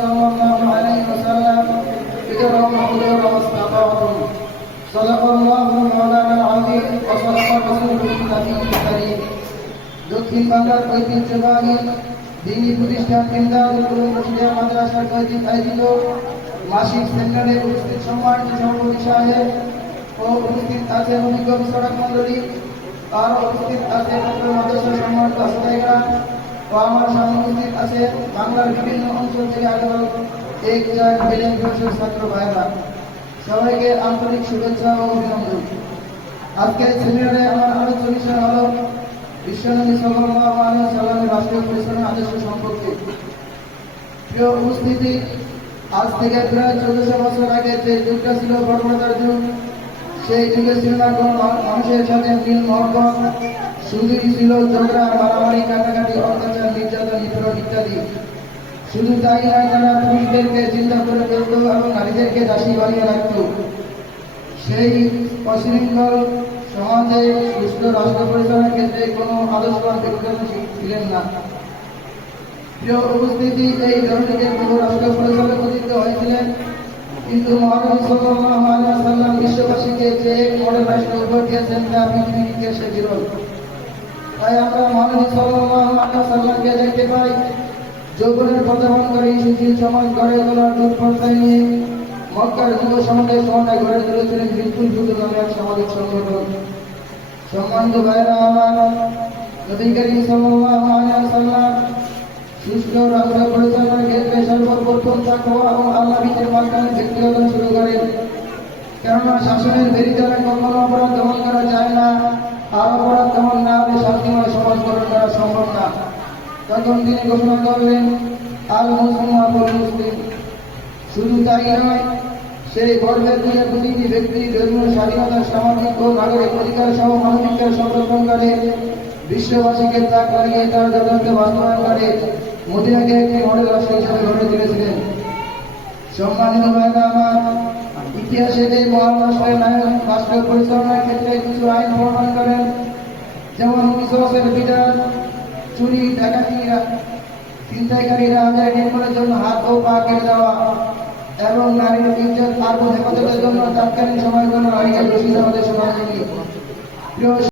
صلى الله عليه وسلم ادروا واستطعتم صدق الله مولانا العظيم وصدق رسوله النبي الكريم দক্ষিণ বাংলার ঐতিহ্যবাহী দিনী প্রতিষ্ঠান ইমদাদুল মসজিদ মাদ্রাসার কর্তৃক আয়োজিত মাসিক সেমিনারে উপস্থিত সম্মানিত সভাপতি সাহেব ও উপস্থিত আছেন অভিজ্ঞ বিচারক মণ্ডলী আর উপস্থিত আছে মাদ্রাসার সম্মানিত আসাদাইরা ও আমার সামনে উপস্থিত আছে বাংলার বিভিন্ন অঞ্চল থেকে আগত এক বিলিয়ন ছাত্র ভাইরা, সবাইকে আন্তরিক শুভেচ্ছা ও অভিনন্দন। আজকের সেমিনারে আমার আলোচ্য বিষয় হল বিশ্বনবী সাল্লাল্লাহু আলাইহি ওয়াসাল্লামের রাষ্ট্রীয় পরিচালনা আদর্শ সম্পর্কে। প্রিয় উপস্থিতি, আজ থেকে প্রায় 1400 বছর আগে যে যুগটা ছিল বর্বরতার যুগ, সেই যুগে ছিল না কোনো মানুষের সাথে মিল মহব্বত, শুধুই ছিল ঝগড়া, মারামারি, কাটাকাটি, অত্যাচার, নির্যাতন, নিপীড়ন ইত্যাদি। শুধু তাই নয়, তারা পুরুষদেরকে চিন্তা করে ফেলত এবং নারীদেরকে দাসী বানিয়ে রাখত। সেই অশৃঙ্খল সমাজে সুস্থ রাষ্ট্র পরিচালনার ক্ষেত্রে কোনো আদর্শবান ব্যক্তিত্ব ছিলেন না। প্রিয় উপস্থিতি, এই ধরনের বহু রাষ্ট্র পরিচালক পতিত হয়েছিলেন, কিন্তু মহানবী সাল্লাল্লাহু আলাইহি ওয়াসাল্লাম বিশ্ববাসীকে যে মডেল রাষ্ট্র উপহার দিয়েছেন তা পৃথিবীর ইতিহাসে বিরল। তাই আমরা মহানবী সাল্লাল্লাহু আলাইহি ওয়াসাল্লামকে দেখতে পাই যৌবনের প্রদান করে সুশীল সমাজ গড়ে তোলার দুঃপর্যায় নিয়ে মক্কার যুব সমাজের সমন্বয় গড়ে তুলেছিলেন বিলকুল যুদ্ধ নামে এক সামাজিক সংগঠন। সম্মানিত ভাইরা আমার, নবী করিম সাল্লাল্লাহু আলাইহি ওয়াসাল্লাম সুষ্ঠু রাষ্ট্র পরিচালনার ক্ষেত্রে সর্বপ্রথম তাকওয়া এবং আল্লাহ ভীতির মাধ্যমে ব্যক্তিগত শুরু করেন। কেননা শাসনের বিরুদ্ধে কখনো অপরাধ দমন করা যায় না, আর অপরাধ দমন না হলে শান্তিময় সমাজ গঠন করা সম্ভব না। তখন তিনি ঘোষণা করলেন আল মুসলিম আবুল মুসলিম। শুধু তাই নয়, সেই বর্গের দিয়ে প্রতিটি ব্যক্তি ধর্মীয় স্বাধীনতা, সামাজিক ও নাগরিক অধিকার সহ মানবিকের সংরক্ষণ করে বিশ্ববাসীকে তাক লাগিয়ে তার যথার্থ বাস্তবায়ন করে মদিনাকে একটি মডেল রাষ্ট্র হিসেবে গড়ে তুলেছিলেন। সম্মানিত ভাইরা আমার, ইতিহাসে এই মহান রাষ্ট্রের নায়ক রাষ্ট্র পরিচালনার ক্ষেত্রে কিছু আইন প্রণয়ন করেন, যেমন কিশোরের বিধান, চুরি, ডাকাতি, ছিনতাইকারীরা আদায় নির্মূলের জন্য হাত ও পা কেটে দেওয়া এবং নারীর ইজ্জত আর হেফাজতের জন্য তাৎকালীন সময়গুলো নারীকে দোষী সমাজে সমাজ।